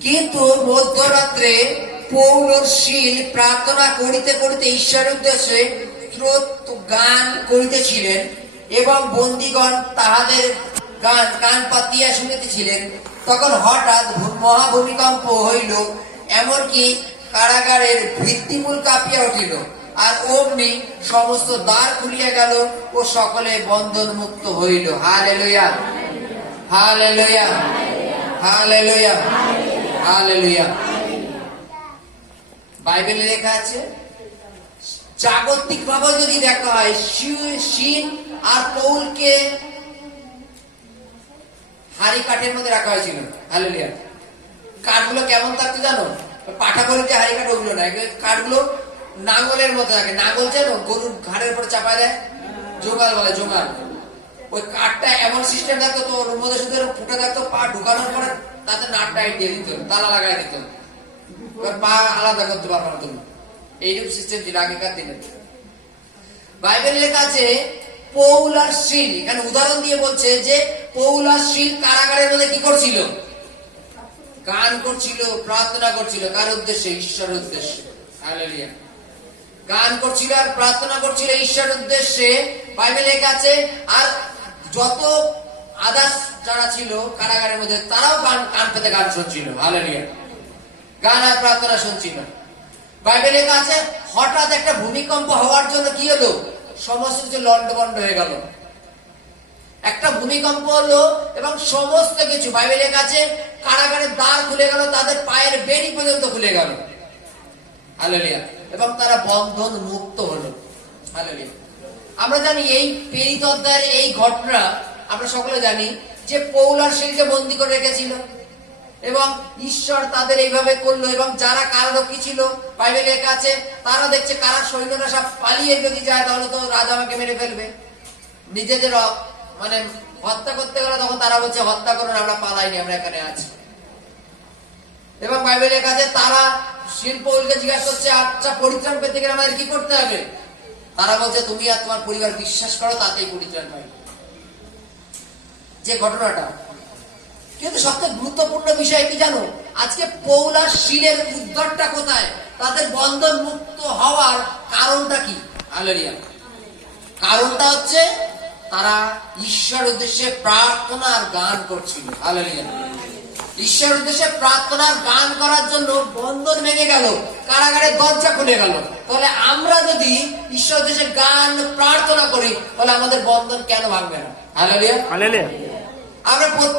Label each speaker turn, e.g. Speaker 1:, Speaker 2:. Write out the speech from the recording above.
Speaker 1: কিন্তু মধ্যরাত্রে পৌলর শীল প্রার্থনা করিতে করিতে ঈশ্বরের উদ্দেশ্যে গান করিতেছিলেন এবং বন্দিগণ তাহাদের গান, কান পাতিয়া শুনিতেছিলেন। তখন হঠাৎ মহাভূমিকম্প হইল, এমনকি কারাগারের ভিত্তিমূল কাঁপিয়া উঠিল। আর অমনি সমস্ত দ্বার খুলিয়া গেল ও সকলে বন্ধন মুক্ত হইল। হালেলুয়া। হালেলুয়া হালেলুয়া হালেলুয়া বাইবেলে লেখা আছে জাগতিক ভাবে যদি দেখা হয় শিন আর পৌলকে হাড়ি কাঠের মধ্যে রাখা হয়েছিল। হালেলুয়া কাঠগুলো কেমন থাকতো জানো? পাঠা করে যে হাড়ি কাঠ ওগুলো না কাঠগুলো নাঙ্গলের মতো থাকে। নাঙ্গল জানো গরুর ঘাড়ের উপর চাপা দেয় জোগাল বলে জোগাল ওই কাঠটা এমন সিস্টেম থাকতো তো ওর মধ্যে শুধু ফুটে থাকতো, পা ঢুকানোর পরে তাতে নাট টাইট দিয়ে দিত, তালা লাগাই দিত। পা আলাদা করতে পারব না তুমি এইরকম সিস্টেম ছিল আগেকার দিনে। বাইবেল লেখা আছে, পৌল আর শিল। এখানে উদাহরণ দিয়ে বলছে যে, পৌল আর শিল কারাগারের মধ্যে কি করছিল? গান করছিল, প্রার্থনা করছিল। কার উদ্দেশ্যে? ঈশ্বরের উদ্দেশ্যে। হালেলুয়া গান করছিল আর প্রার্থনা করছিল, ঈশ্বরের উদ্দেশ্যে। বাইবেল লেখা আছে, আর যত আদার্স যারা ছিল কারাগারের মধ্যে, তারাও গান, কান পেতে গান শুনছিল, হালেলুয়া। গান আর প্রার্থনা শুনছিল। বাইবেল লেখা আছে, হঠাৎ একটা ভূমিকম্প হওয়ার জন্য কি হলো? সমস্ত কিছু লন্ডভন্ড হয়ে গেল। একটা ভূমিকম্প হলো এবং সমস্ত কিছু বাইবেলের কাছে কারাগারের দ্বার খুলে গেল, তাদের পায়ের বেড়ি পর্যন্ত খুলে গেল। হালেলিয়া। এবং তারা বন্ধন মুক্ত হলো। হালেলিয়া। আমরা জানি এই প্রেরিত অধ্যায়ের এই ঘটনা আমরা সকলে জানি যে পৌলার শিলকে বন্দি করে রেখেছিল এবং ঈশ্বর তাদের এইভাবে করল এবং যারা কারারক্ষী ছিল, বাইবেলে লেখা আছে, তারা দেখছে কারা সৈন্যরা সব পালিয়ে যদি যায়, তাহলে তো রাজা আমাকে মেরে ফেলবে। নিজেদের মানে হত্যা করতে গেলে তখন তারা বলছে, হত্যা করুন আমরা পালাইনি, আমরা এখানে আছি। এবং বাইবেলে লেখা আছে, তারা শিল্পকে জিজ্ঞাসা করছে আচ্ছা পরিত্রাণ পেতে গেলে আমাদের কি করতে হবে? তারা বলছে, তুমি আর তোমার পরিবার বিশ্বাস করো, তাতেই পরিত্রাণ পাই যে ঘটনাটা। কিন্তু সবচেয়ে গুরুত্বপূর্ণ বিষয় কি জানো? আজকে পৌলা শিলের উদ্ধারটা কোথায়? তাদের বন্ধন মুক্ত হওয়ার কারণটা কি? আলেরিয়া কারণটা হচ্ছে, তারা ঈশ্বর উদ্দেশ্যে প্রার্থনা আর গান করছিল। আলেরিয়া ঈশ্বর উদ্দেশ্যে প্রার্থনার গান করার জন্য বন্ধন ভেঙে গেল কারাগারে দরজা খুলে গেল। তাহলে আমরা যদি ঈশ্বর উদ্দেশ্যে গান প্রার্থনা করি তাহলে আমাদের বন্ধন কেন ভাঙবে না? আমরা প্রত্যেক